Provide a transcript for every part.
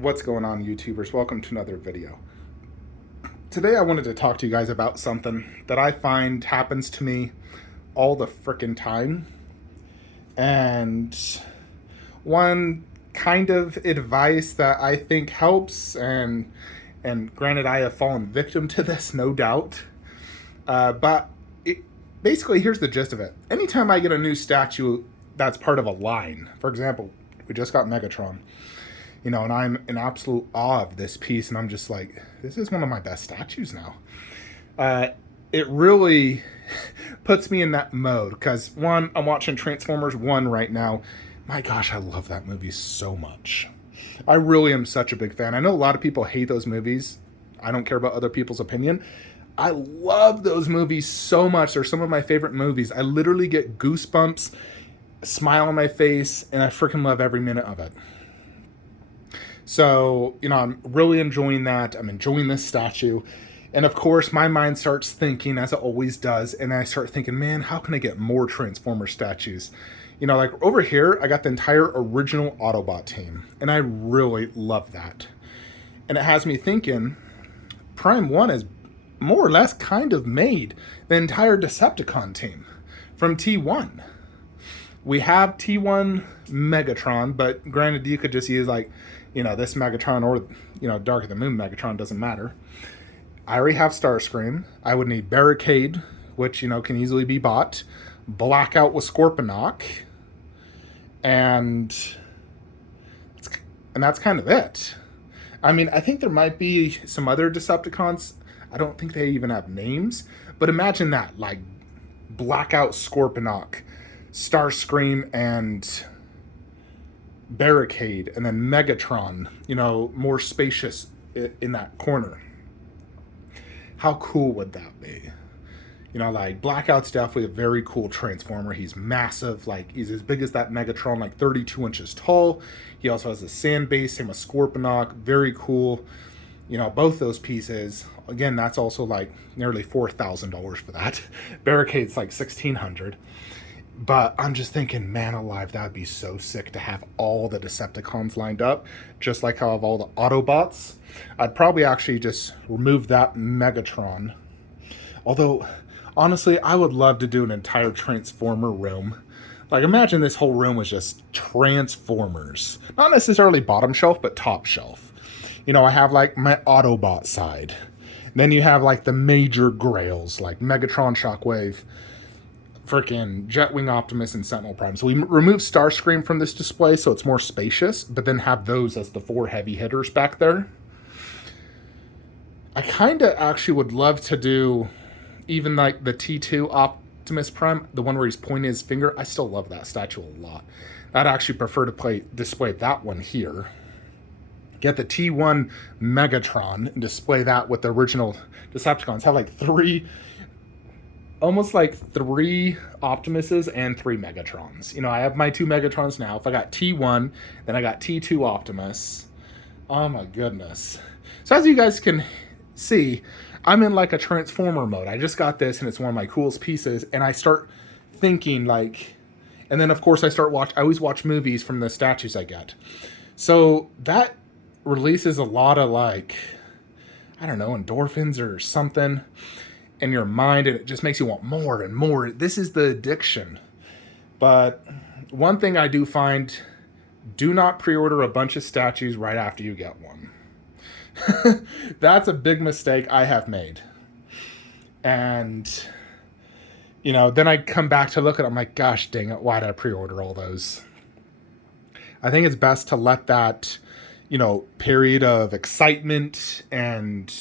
What's going on, YouTubers? Welcome to another video. Today I wanted to talk to you guys about something that I find happens to me all the frickin' time. And one kind of advice that I think helps, and granted I have fallen victim to this, no doubt. But basically, here's the gist of it. Anytime I get a new statue that's part of a line, for example, we just got Megatron, and I'm in absolute awe of this piece, and I'm just like, this is one of my best statues now. It really puts me in that mode, because one, I'm watching Transformers 1 right now. My gosh, I love that movie so much. I really am such a big fan. I know a lot of people hate those movies. I don't care about other people's opinion. I love those movies so much. They're some of my favorite movies. I literally get goosebumps, smile on my face, and I freaking love every minute of it. So, I'm really enjoying that. I'm enjoying this statue. And of course, my mind starts thinking, as it always does, and I start thinking, man, how can I get more Transformer statues? Like over here, I got the entire original Autobot team, and I really love that. And it has me thinking, Prime 1 is more or less kind of made the entire Decepticon team from T1. We have T1 Megatron, but granted, you could just use this Megatron or, Dark of the Moon Megatron, doesn't matter. I already have Starscream. I would need Barricade, which, can easily be bought. Blackout with Scorponok. And that's kind of it. I mean, I think there might be some other Decepticons. I don't think they even have names. But imagine that, like Blackout, Scorponok, Starscream, and Barricade, and then Megatron, more spacious in that corner. How cool would that be? Blackout's definitely a very cool Transformer. He's massive, he's as big as that Megatron, 32 inches tall. He also has a sand base, same with Scorponok, very cool. Both those pieces, again, that's also nearly $4,000 for that. Barricade's $1,600. But I'm just thinking, man alive, that'd be so sick to have all the Decepticons lined up, just like how I have all the Autobots. I'd probably actually just remove that Megatron. Although, honestly, I would love to do an entire Transformer room. Imagine this whole room was just Transformers. Not necessarily bottom shelf, but top shelf. I have my Autobot side. Then you have the major grails, like Megatron, Shockwave, freaking Jetwing, Optimus, and Sentinel Prime. So we remove Starscream from this display so it's more spacious, but then have those as the 4 heavy hitters back there. I kind of actually would love to do even the T2 Optimus Prime, the one where he's pointing his finger. I still love that statue a lot. I'd actually prefer to display that one here. Get the T1 Megatron and display that with the original Decepticons. Have almost 3 Optimuses and 3 Megatrons. I have my 2 Megatrons now. If I got T1, then I got T2 Optimus. Oh my goodness. So as you guys can see, I'm in a Transformer mode. I just got this and it's one of my coolest pieces, and I start thinking and then of course I always watch movies from the statues I get. So that releases a lot of I don't know, endorphins or something in your mind, and it just makes you want more and more. This is the addiction. But one thing I do find, do not pre-order a bunch of statues right after you get one. That's a big mistake I have made. And then I come back to look at it, I'm like, gosh dang it, why did I pre-order all those? I think it's best to let that period of excitement and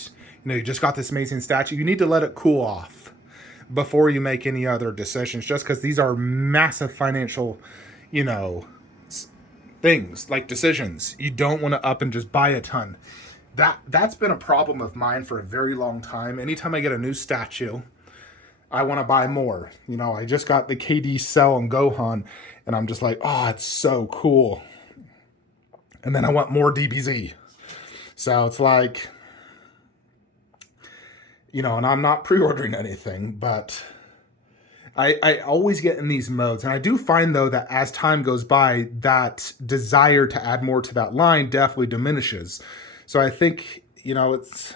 you just got this amazing statue, you need to let it cool off before you make any other decisions, just because these are massive financial, things, decisions. You don't want to up and just buy a ton. That's been a problem of mine for a very long time. Anytime I get a new statue, I want to buy more. I just got the KD Cell and Gohan, and I'm just like, oh, it's so cool. And then I want more DBZ. So it's and I'm not pre-ordering anything, but I always get in these modes, and I do find though that as time goes by, that desire to add more to that line definitely diminishes. So I think, it's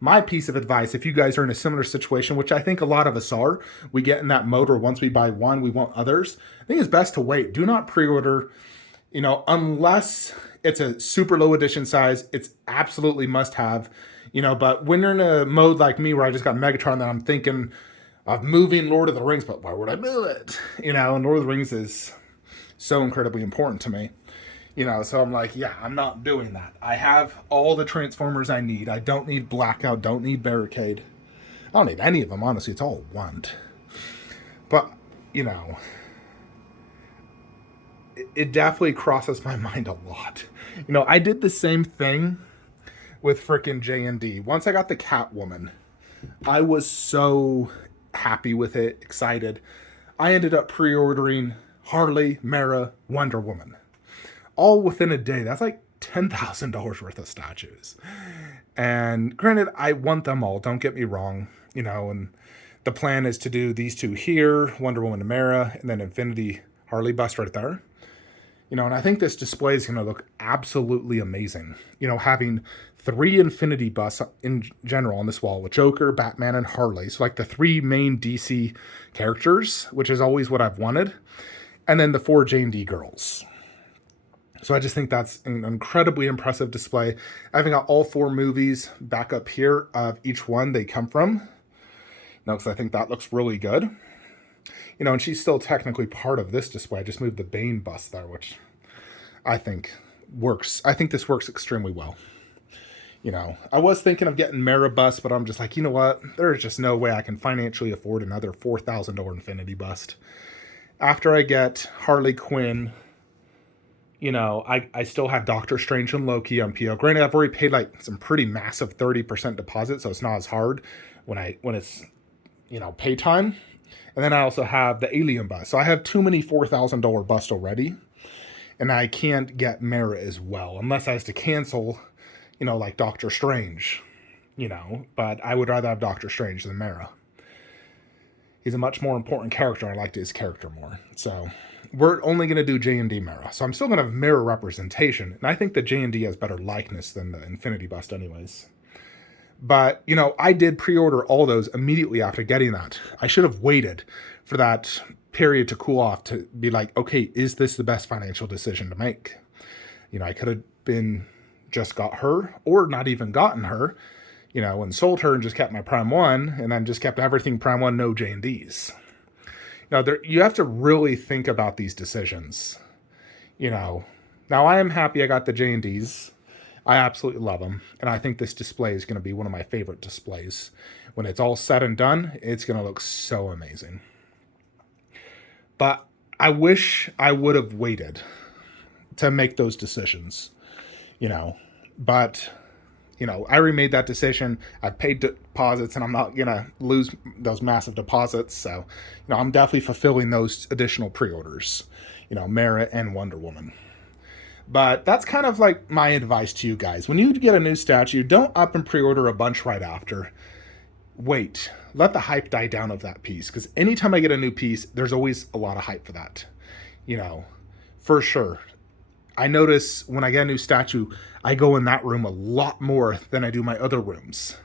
my piece of advice. If you guys are in a similar situation, which I think a lot of us are, we get in that mode where once we buy one, we want others. I think it's best to wait. Do not pre-order, unless it's a super low edition size. It's absolutely must have, but when you're in a mode like me where I just got Megatron, that I'm thinking of moving Lord of the Rings, but why would I move it? And Lord of the Rings is so incredibly important to me. So I'm like, yeah, I'm not doing that. I have all the Transformers I need. I don't need Blackout, don't need Barricade. I don't need any of them, honestly. It's all want. But, it definitely crosses my mind a lot. I did the same thing with frickin' J&D. Once I got the Catwoman, I was so happy with it, excited. I ended up pre-ordering Harley, Mara, Wonder Woman, all within a day. That's like $10,000 worth of statues. And granted, I want them all, don't get me wrong, and the plan is to do these two here, Wonder Woman and Mara, and then Infinity Harley bust right there. And I think this display is going to look absolutely amazing. Having 3 Infinity busts in general on this wall with Joker, Batman, and Harley. So like the 3 main DC characters, which is always what I've wanted. And then the 4 J&D girls. So I just think that's an incredibly impressive display. I've got all 4 movies back up here of each one they come from. Because I think that looks really good. And she's still technically part of this display. I just moved the Bane bust there, which I think works. I think this works extremely well. I was thinking of getting Mara bust, but I'm just like, you know what? There's just no way I can financially afford another $4,000 Infinity bust. After I get Harley Quinn, I still have Doctor Strange and Loki on PO. Granted, I've already paid like some pretty massive 30% deposit, so it's not as hard when it's, pay time. And then I also have the Alien bust. So I have too many $4,000 busts already. And I can't get Mara as well. Unless I have to cancel, like Doctor Strange. But I would rather have Doctor Strange than Mara. He's a much more important character. I liked his character more. So we're only going to do J&D Mara. So I'm still going to have Mara representation. And I think the J&D has better likeness than the Infinity bust anyways. But, I did pre-order all those immediately after getting that. I should have waited for that period to cool off to be like, okay, is this the best financial decision to make? I could have been just got her or not even gotten her, and sold her and just kept my Prime 1 and then just kept everything Prime 1, no J&Ds. You have to really think about these decisions. Now I am happy I got the J&Ds. I absolutely love them, and I think this display is going to be one of my favorite displays. When it's all said and done, it's going to look so amazing. But I wish I would have waited to make those decisions, But, I remade that decision. I've paid deposits, and I'm not going to lose those massive deposits. So, I'm definitely fulfilling those additional pre-orders, Mara and Wonder Woman. But that's kind of like my advice to you guys. When you get a new statue, don't up and pre-order a bunch right after. Wait. Let the hype die down of that piece. Because anytime I get a new piece, there's always a lot of hype for that. For sure. I notice when I get a new statue, I go in that room a lot more than I do my other rooms.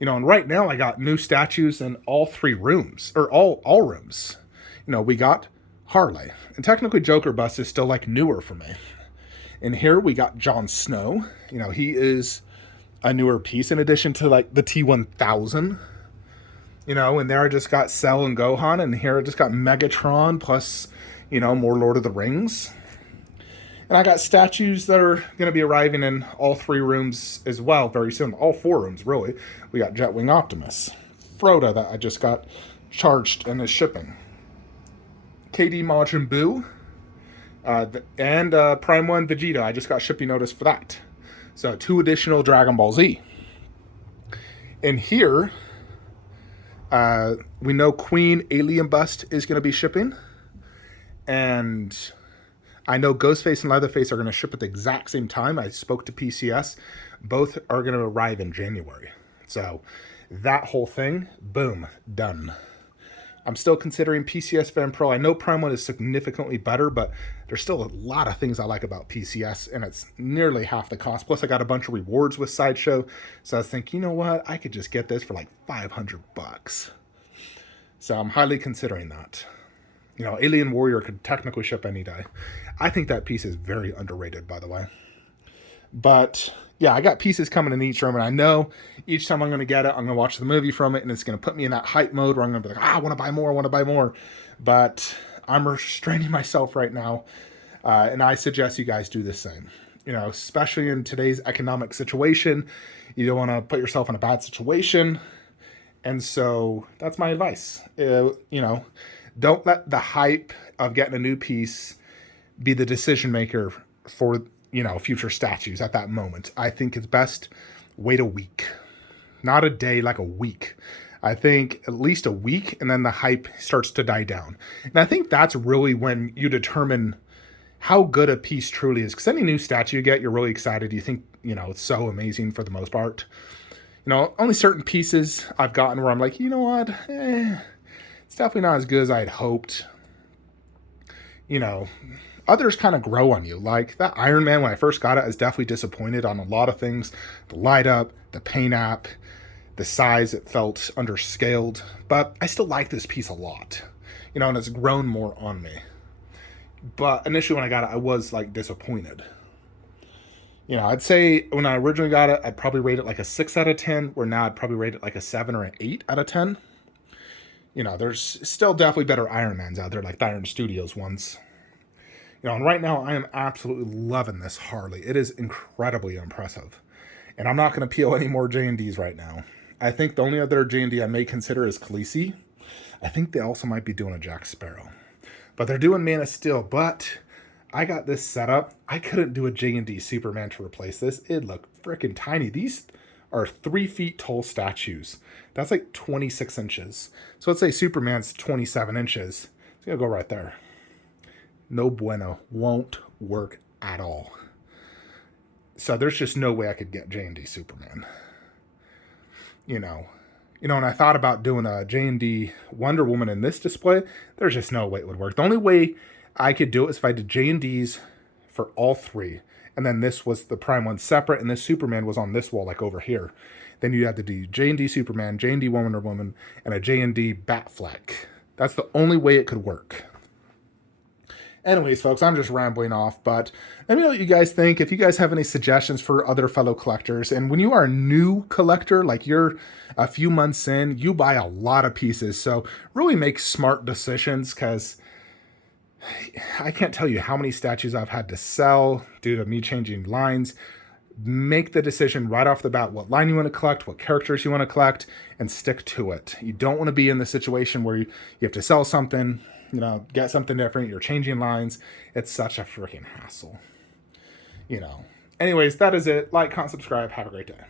And right now I got new statues in all 3 rooms. Or all rooms. We got Harley. And technically Joker bust is still like newer for me. And here we got Jon Snow. He is a newer piece in addition to like the T-1000. And there I just got Cell and Gohan. And here I just got Megatron plus, more Lord of the Rings. And I got statues that are going to be arriving in all 3 rooms as well very soon. All 4 rooms, really. We got Jetwing Optimus. Frodo that I just got charged and is shipping. KD Majin Buu. And Prime 1 Vegeta. I just got shipping notice for that. So 2 additional Dragon Ball Z. And here, we know Queen Alien Bust is going to be shipping. And I know Ghostface and Leatherface are going to ship at the exact same time. I spoke to PCS. Both are going to arrive in January. So that whole thing, boom, done. I'm still considering PCS Fan Pro. I know Prime 1 is significantly better, but there's still a lot of things I like about PCS, and it's nearly half the cost. Plus, I got a bunch of rewards with Sideshow, so I was thinking, you know what? I could just get this for like $500. So I'm highly considering that. You know, Alien Warrior could technically ship any day. I think that piece is very underrated, by the way. But yeah, I got pieces coming in each room, and I know each time I'm going to get it, I'm going to watch the movie from it, and it's going to put me in that hype mode where I'm going to be like, I want to buy more, I want to buy more. But I'm restraining myself right now, and I suggest you guys do the same. You know, especially in today's economic situation, you don't want to put yourself in a bad situation. And so that's my advice. You know, don't let the hype of getting a new piece be the decision maker for, you know, future statues at that moment. I think it's best wait a week, not a day, like a week. I think at least a week, and then the hype starts to die down. And I think that's really when you determine how good a piece truly is. Because any new statue you get, you're really excited. You think, you know, it's so amazing for the most part. You know, only certain pieces I've gotten where I'm like, you know what, it's definitely not as good as I had hoped. You know, others kind of grow on you. Like that Iron Man, when I first got it, I was definitely disappointed on a lot of things. The light up, the paint app, the size, it felt underscaled. But I still like this piece a lot. You know, and it's grown more on me. But initially when I got it, I was like disappointed. You know, I'd say when I originally got it, I'd probably rate it like a 6 out of 10, where now I'd probably rate it like a 7 or an 8 out of 10. You know, there's still definitely better Iron Mans out there, like the Iron Studios ones. You know, and right now I am absolutely loving this Harley. It is incredibly impressive. And I'm not going to peel any more J&Ds right now. I think the only other J&D I may consider is Khaleesi. I think they also might be doing a Jack Sparrow. But they're doing Man of Steel, but I got this set up. I couldn't do a J&D Superman to replace this. It looked freaking tiny. These are 3 feet tall statues. That's like 26 inches. So let's say Superman's 27 inches. It's going to go right there. No bueno. Won't work at all. So there's just no way I could get J&D Superman. You know, and I thought about doing a J&D Wonder Woman in this display. There's just no way it would work. The only way I could do it is if I did J&Ds for all 3. And then this was the Prime one separate, and this Superman was on this wall, like over here. Then you had to do J&D Superman, J&D Wonder Woman, and a J&D Batfleck. That's the only way it could work. Anyways, folks, I'm just rambling off, but let me know what you guys think. If you guys have any suggestions for other fellow collectors, and when you are a new collector, like you're a few months in, you buy a lot of pieces. So really make smart decisions, because I can't tell you how many statues I've had to sell due to me changing lines. Make the decision right off the bat what line you want to collect, what characters you want to collect, and stick to it. You don't want to be in the situation where you have to sell something, you know, get something different, you're changing lines. It's such a freaking hassle. You know. Anyways, that is it. Like, comment, subscribe. Have a great day.